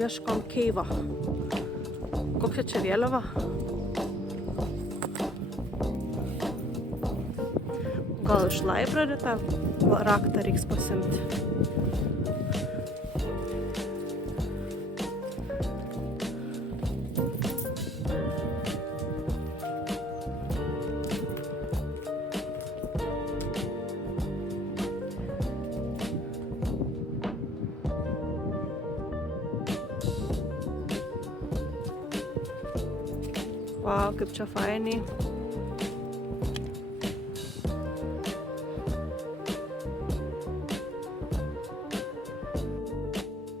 ieškom keivo. Kokia čia vėliava? Gal iš library tą raktą reiks pasimti. Vau, kaip čia fainiai.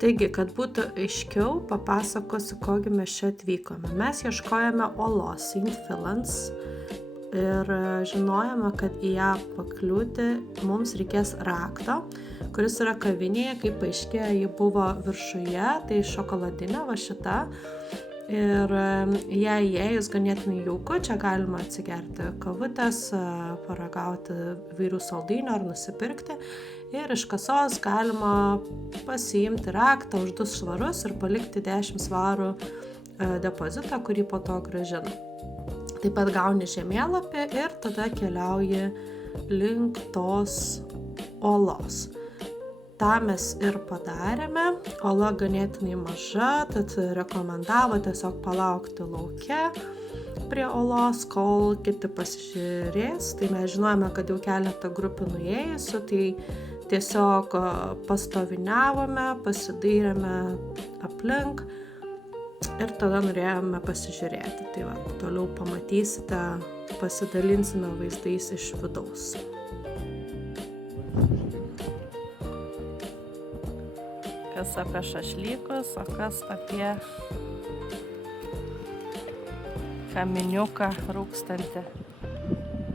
Taigi, kad būtų aiškiau, papasakosiu, kogi mes čia atvykome. Mes ieškojame olos St. Filans ir žinojome, kad į ją pakliūti mums reikės rakto, kuris yra kavinėje, kaip paaiškėjo, ji buvo viršuje, tai šokoladinė va šita. Ir jei įėjus ganėtinai jauku, čia galima atsigerti kavutės, paragauti vairių saldainių ar nusipirkti. Ir iš kasos galima pasiimti raktą, uždus švarus ir palikti 10 svarų depozitą, kurį po to grąžina. Taip pat gauni žemėlapį ir tada keliauji link tos olos. Ta mes ir padarėme. Ola ganėtinai maža, tad rekomendavo tiesiog palaukti lauke prie olos, kol kiti pasižiūrės. Tai mes žinojame, kad jau keletą grupių nuėjusių, tai tiesiog pastoviniavome, pasidairėme aplink ir tada norėjome pasižiūrėti. Tai va, toliau pamatysite, pasidalinsime vaizdais iš vidaus. Kas apie šašlykus, o kas apie kaminiuką rūkstantį.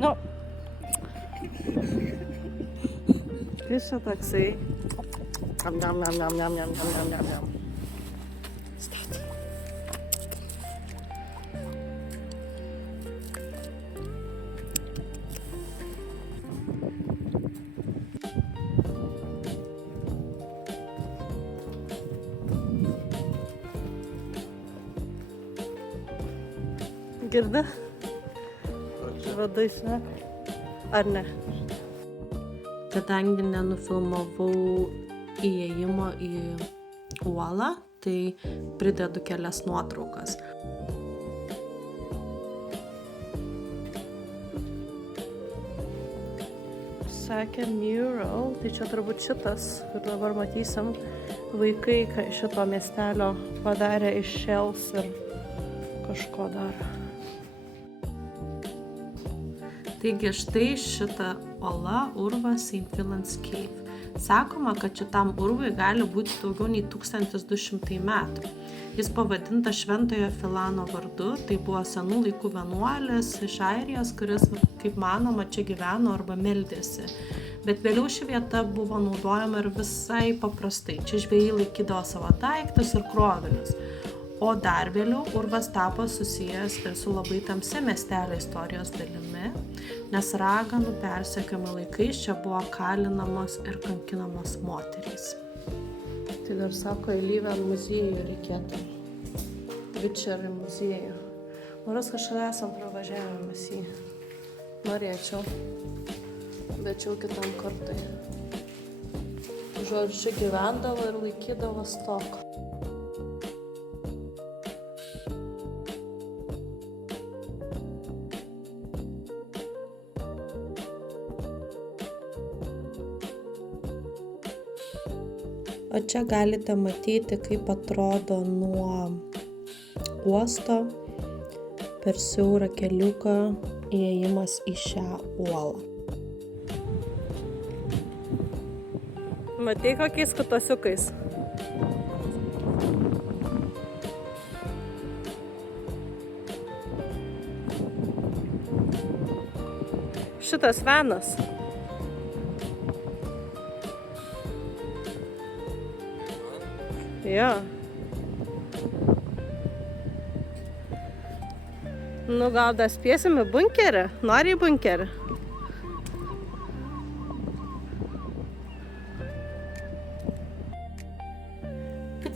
Nu, kas čia toksai? Stat. Girdi? Vadai šneka. Ar ne? Kadangi nenufilmavau įėjimo į uolą, tai pridedu kelias nuotraukas. Sakė mural, tai čia turbūt šitas, ir dabar matysim, vaikai šito miestelio padarė iš shells ir kažko dar. Taigi štai šita ola urvas St. Filans Cave. Sakoma, kad šitam urvui gali būti daugiau nei 1200 metų. Jis pavadintas Šventojo Filano vardu, tai buvo senų laikų vienuolis iš Airijos, kuris, kaip manoma, čia gyveno arba meldėsi. Bet vėliau ši vieta buvo naudojama ir visai paprastai. Čia žvejai laikydavo savo daiktus ir krovinius. O dar vėliau urvas tapo susijęs ir su labai tamsia miestelio istorijos dalimi, nes raganų persekiojimo laikais čia buvo kalinamos ir kankinamos moterys. Tai dar sako, į Lyven muziejų reikėtų. Vičerį muziejų. Nors kažkada esam pravažiavę mes jį. Norėčiau, bet jau kitam kartui. Žodžiu, gyvendavo ir laikydavo stoką. O čia galite matyti, kaip atrodo nuo uosto per siaurą keliuką įėjimas į šią uolą. Matei kokiais kutosiukais? Šitas venas. Jo. Nu, gal dar spėsim į bunkerį? Nori į bunkerį?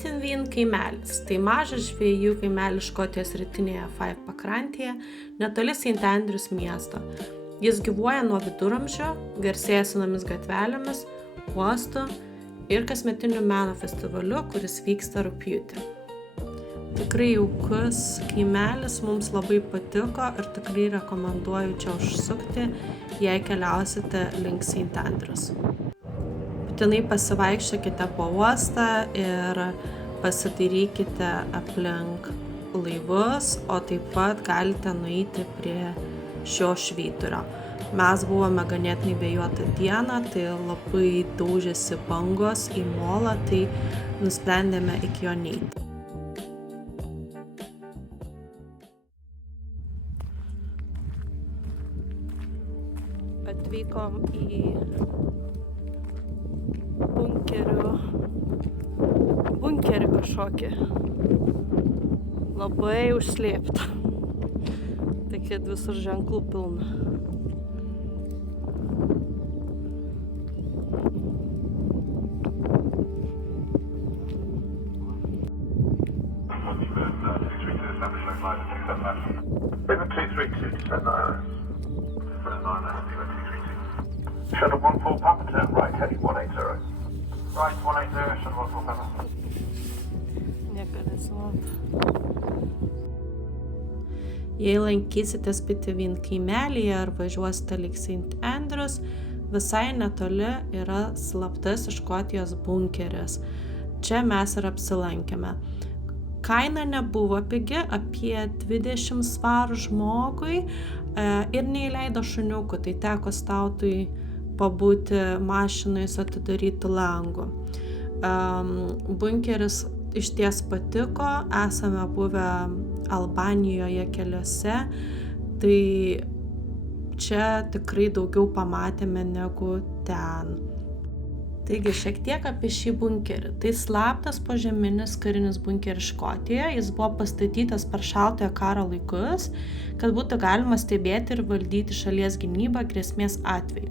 Pittenweem kaimelis – tai mažas žvejų kaimelis Škotijos rytinėje Fife pakrantėje, netoli St. Andrews miesto. Jis gyvuoja nuo viduramžių, garsėja senomis gatvelėmis, uostu ir kasmetiniu meno festivaliu, kuris vyksta rugpjūtį. Tikrai jaukus kaimelis, mums labai patiko ir tikrai rekomenduoju čia užsukti, jei keliausite link St. Andrews. Būtinai pasivaikščiokite po uostą ir pasidairykite aplink laivus, o taip pat galite nueiti prie šio švyturio. Mes buvome ganėtinai vėjuotą dieną, tai labai daužėsi bangos į molą, tai nusprendėme iki jo neiti. Atvykom į bunkerį kažkokį, labai užslėptą, tai kad visur ženklų pilna. Shuttle 14 Papa turn right, heading 180. Right, 180, shuttle 14 Papa. Niekada nesinota. Jei lankysitės Pittenweem kaimelyje ar važiuosite link St. Andrews, visai netoli yra slaptasis Škotijos bunkeris. Čia mes ir apsilankėme. Kaina nebuvo pigi, apie 20 svarų žmogui ir neįleido šuniukų, tai teko stautui pabūti mašinai su atidarytu langu. Bunkeris išties patiko, esame buvę Albanijoje keliose, tai čia tikrai daugiau pamatėme negu ten. Taigi šiek tiek apie šį bunkerį. Tai slaptas požeminis karinis bunkeris Škotijoje. Jis buvo pastatytas per šaltojo karo laikus, kad būtų galima stebėti ir valdyti šalies gynybą grėsmės atveju.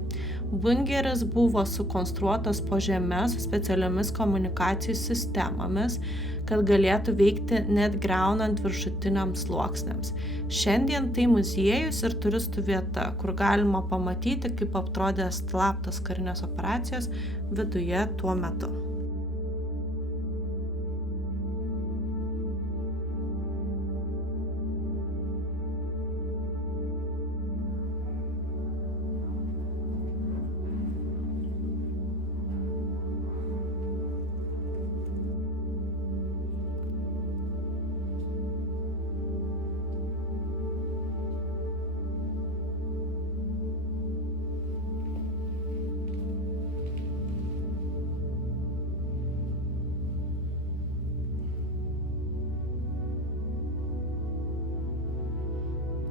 Bunkeris buvo sukonstruotas po žeme su specialiomis komunikacijų sistemomis, kad galėtų veikti net griaunant viršutiniams sluoksniams. Šiandien tai muziejus ir turistų vieta, kur galima pamatyti, kaip atrodė slaptos karinės operacijos viduje tuo metu.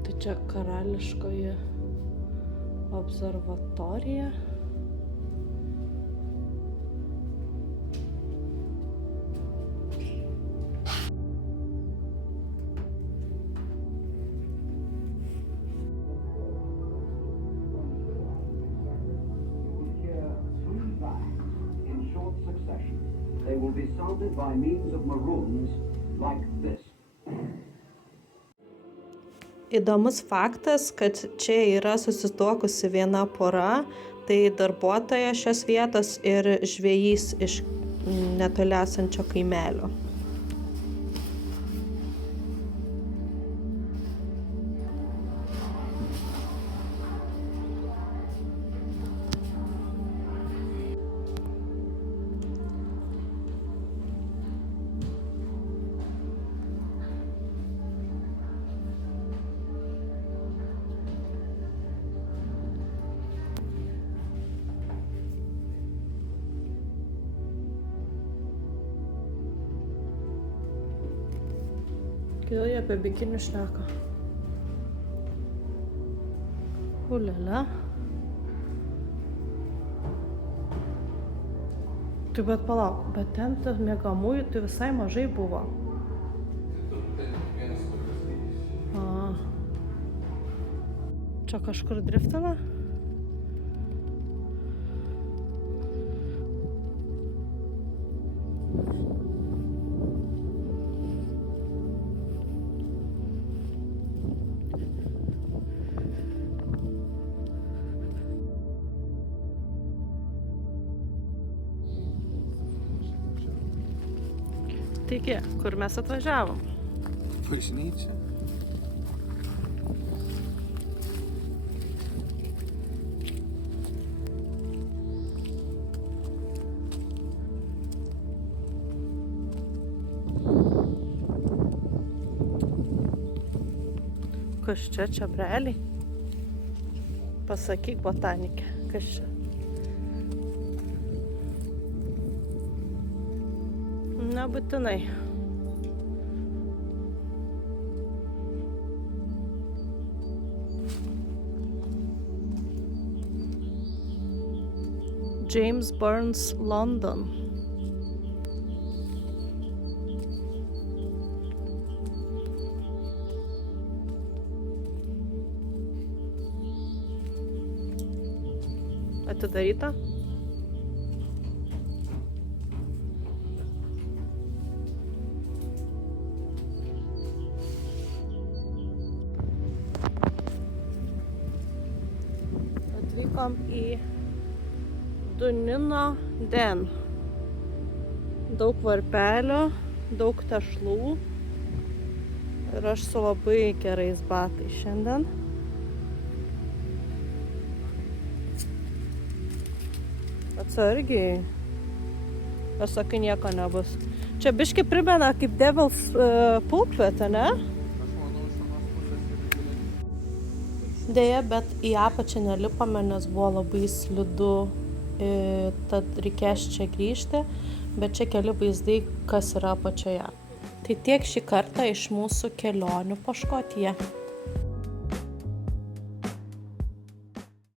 Tai čia karališkoji observatorija. They will be sounded by means of maroons like this. Įdomus faktas, kad čia yra susituokusi viena pora, tai darbuotoja šios vietos ir žvejys iš netoli esančio kaimelio. Kodėl jie apie bikinių šneka? Ulele. Tai bet palauk, bet ten tas miegamųjų tai visai mažai buvo. Čia kažkur driftina? Taigi, kur mes atvažiavom? Bažnyčia. Kas čia, čiobreliai? Pasakyk, botanikė, kas čia? Nebūtinai. James Burns, London. Atidaryta? Atvykom į Dunino Den. Daug varpelių, daug tešlų. Ir aš su labai gerais batais šiandien. Atsargiai. Aš sakai, nieko nebus. Čia biški primena kaip Devil's pulkvietė, ne? Aš manau, iš vienos pusės ir didelis. Deja, bet į apačią nelipame, nes buvo labai slidu, tad reikės čia grįžti, bet čia keli vaizdai, kas yra apačioje. Tai tiek šį kartą iš mūsų kelionių po Škotiją.